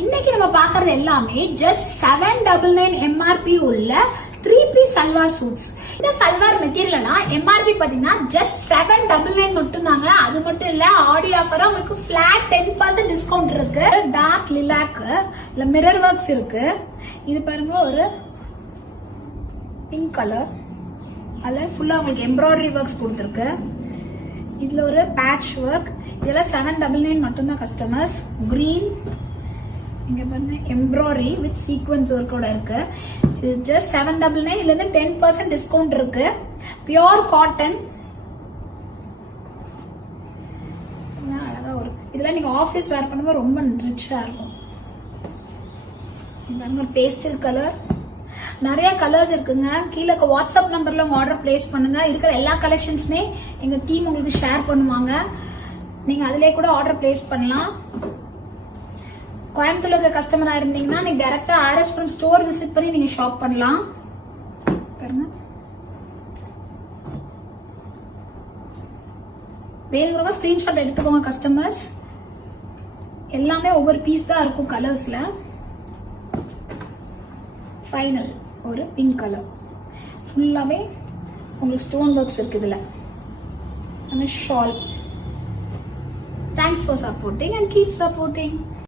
இன்னைக்கு நம்ம பாக்குறது எல்லாமே just 799 MRP உள்ள 3-piece சல்வார் சூட்ஸ். இந்த சல்வார் மெட்டீரியல்னா MRP பாத்தீங்கன்னா just 799 மட்டும் தாங்க. அது மட்டும் இல்ல, ஆடி ஆஃபரா உங்களுக்கு flat 10% டிஸ்கவுண்ட் இருக்கு. டார்க் லிலாக் இல்ல மிரர் ஒர்க்ஸ் இருக்கு. இது பாருங்க, ஒரு பிங்க் கலர், அதுல ஃபுல்லா உங்களுக்கு எம்ப்ராய்டரி ஒர்க்ஸ் கொடுத்துருக்கு. இதுல ஒரு பேட்ச் ஒர்க். இதெல்லாம் 799 மட்டும் தான் கஸ்டமர்ஸ். கிரீன், இங்க பாருங்க எம்ப்ராய்டரி வித் சீக்வென்ஸ் ஒர்க்கோட இருக்கு. இது ஜஸ்ட் 799. இதுல இருந்து 10% டிஸ்கவுண்ட் இருக்கு. பியூர் காட்டன், அழகா ஒரு இதெல்லாம் நீங்க ஆபீஸ் வேர் பண்ணும்போது ரொம்ப ரிச்சா இருக்கும். பாருங்க, ஒரு பேஸ்டல் கலர். நிறைய கலர்ஸ் இருக்குங்க. கீழே வாட்ஸ்அப் நம்பர்ல உங்க ஆர்டர் பிளேஸ் பண்ணுங்க. இருக்கிற எல்லா கலெக்ஷன்ஸுமே எங்க டீம் உங்களுக்கு ஷேர் பண்ணுவாங்க. நீங்க அதிலே கூட ஆர்டர் பிளேஸ் பண்ணலாம். கோயம்புத்தூர்ல இருக்க கஸ்டமரா இருந்தீங்கன்னா நீங்க டைரக்டா RS ஸ்டோர் விசிட் பண்ணி நீங்க ஷாப் பண்ணலாம். பாருங்க, வேணுங்கிறவங்க ஸ்கிரீன்ஷாட் எடுத்துக்கோங்க கஸ்டமர்ஸ். எல்லாமே ஒவ்வொரு பீஸ் தான் இருக்கும் கலர்ஸ்ல. ஃபைனல் ஒரு பிங்க் கலர், ஃபுல்லாவே உங்களுக்கு ஸ்டோன் ஒர்க்ஸ் இருக்கு இதுல. Shawl. Thanks for supporting and keep supporting.